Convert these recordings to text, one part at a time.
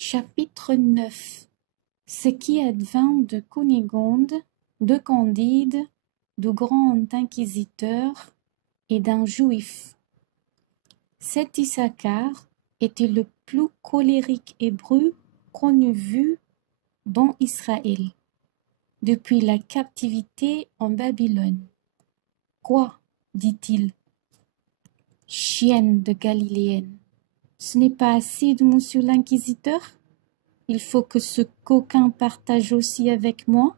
Chapitre 9. Ce qui advint de Cunégonde, de Candide, du grand inquisiteur et d'un juif. Cet Issachar était le plus colérique hébreu qu'on eût vu dans Israël, depuis la captivité en Babylone. Quoi, dit-il, chienne de Galiléenne, ce n'est pas assez de monsieur l'inquisiteur? Il faut que ce coquin partage aussi avec moi.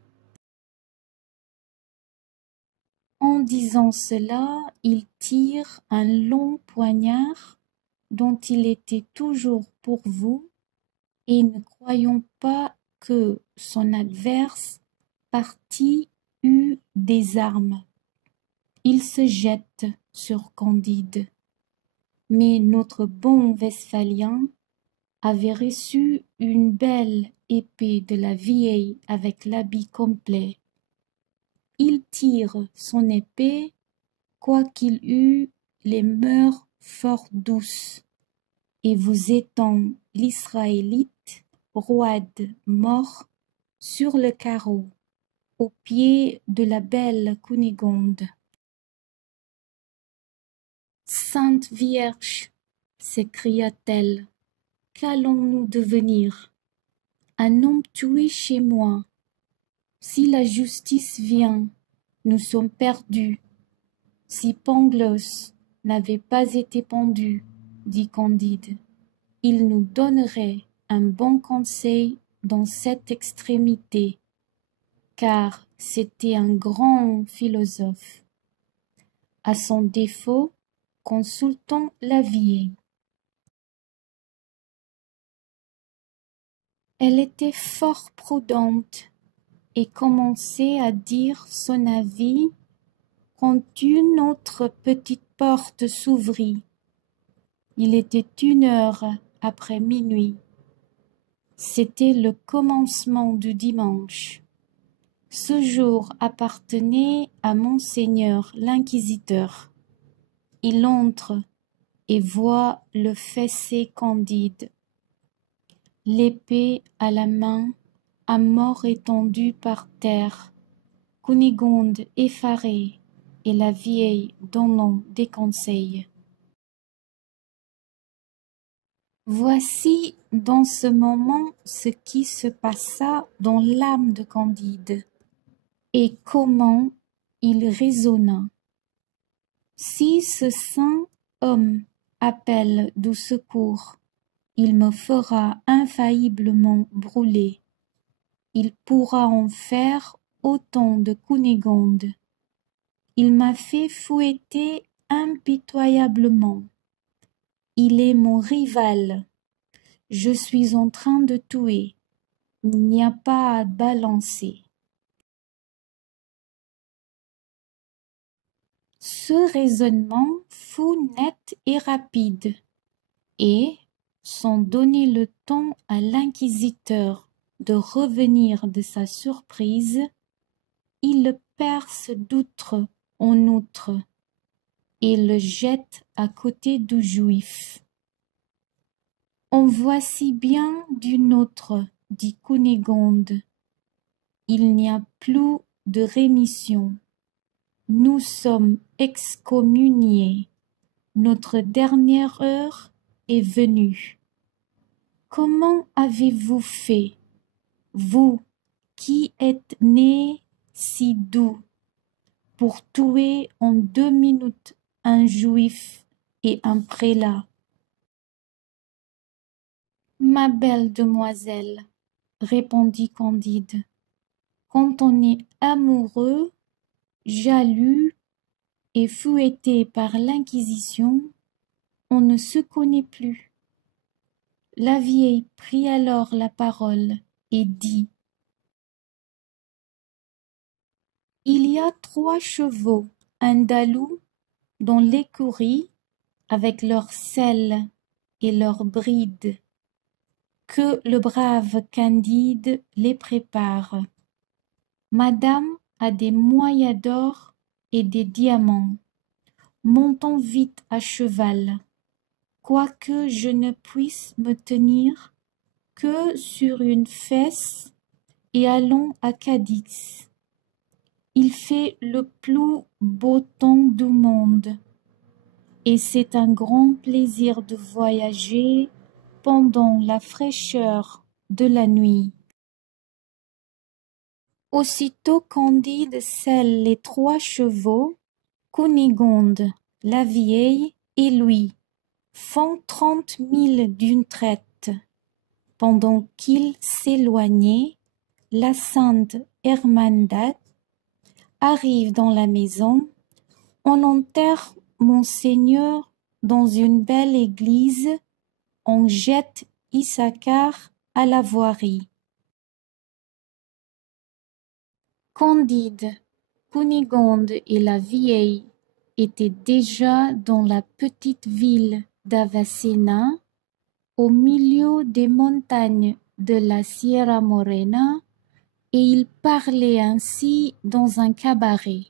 En disant cela, il tire un long poignard dont il était toujours pourvu, et ne croyant pas que son adverse parti eût des armes, il se jette sur Candide. Mais notre bon Westphalien avait reçu une belle épée de la vieille avec l'habit complet. Il tire son épée, quoiqu'il eût les mœurs fort douces, et vous étant l'Israélite roide mort sur le carreau, au pied de la belle Cunégonde. Sainte Vierge, s'écria-t-elle, qu'allons-nous devenir? Un homme tué chez moi. Si la justice vient, nous sommes perdus. Si Pangloss n'avait pas été pendu, dit Candide, il nous donnerait un bon conseil dans cette extrémité, car c'était un grand philosophe. À son défaut, consultons la vieille. Elle était fort prudente et commençait à dire son avis quand une autre petite porte s'ouvrit. Il était 1 heure après minuit. C'était le commencement du dimanche. Ce jour appartenait à Monseigneur l'inquisiteur. Il entre et voit le fessé Candide, l'épée à la main, à mort étendu par terre, Cunégonde effarée et la vieille donnant des conseils. Voici dans ce moment ce qui se passa dans l'âme de Candide, et comment il raisonna. Si ce saint homme appelle du secours, il me fera infailliblement brûler. Il pourra en faire autant de Cunégonde. Il m'a fait fouetter impitoyablement. Il est mon rival. Je suis en train de tuer. Il n'y a pas à balancer. Ce raisonnement fut net et rapide, et, sans donner le temps à l'inquisiteur de revenir de sa surprise, il le perce d'outre en outre et le jette à côté du juif. En voici bien d'une autre, dit Cunégonde. Il n'y a plus de rémission. Nous sommes excommuniés. Notre dernière heure est venue. Comment avez-vous fait, vous qui êtes né si doux, pour tuer en 2 minutes un juif et un prélat? Ma belle demoiselle, répondit Candide, quand on est amoureux, jaloux et fouetté par l'Inquisition, on ne se connaît plus. La vieille prit alors la parole et dit: Il y a 3 chevaux andalous dans l'écurie avec leurs selles et leurs brides. Que le brave Candide les prépare. Madame a des moyens d'or et des diamants. Montons vite à cheval, quoique je ne puisse me tenir queue sur une fesse et allons à Cadix. Il fait le plus beau temps du monde et c'est un grand plaisir de voyager pendant la fraîcheur de la nuit. Aussitôt Candide selle les 3 chevaux, Cunégonde, la vieille et lui font 30 000 d'une traite. Pendant qu'ils s'éloignaient, la sainte Hermandad arrive dans la maison. On enterre Monseigneur dans une belle église. On jette Issachar à la voirie. Candide, Cunégonde et la vieille étaient déjà dans la petite ville d'Avacena, au milieu des montagnes de la Sierra Morena, et ils parlaient ainsi dans un cabaret.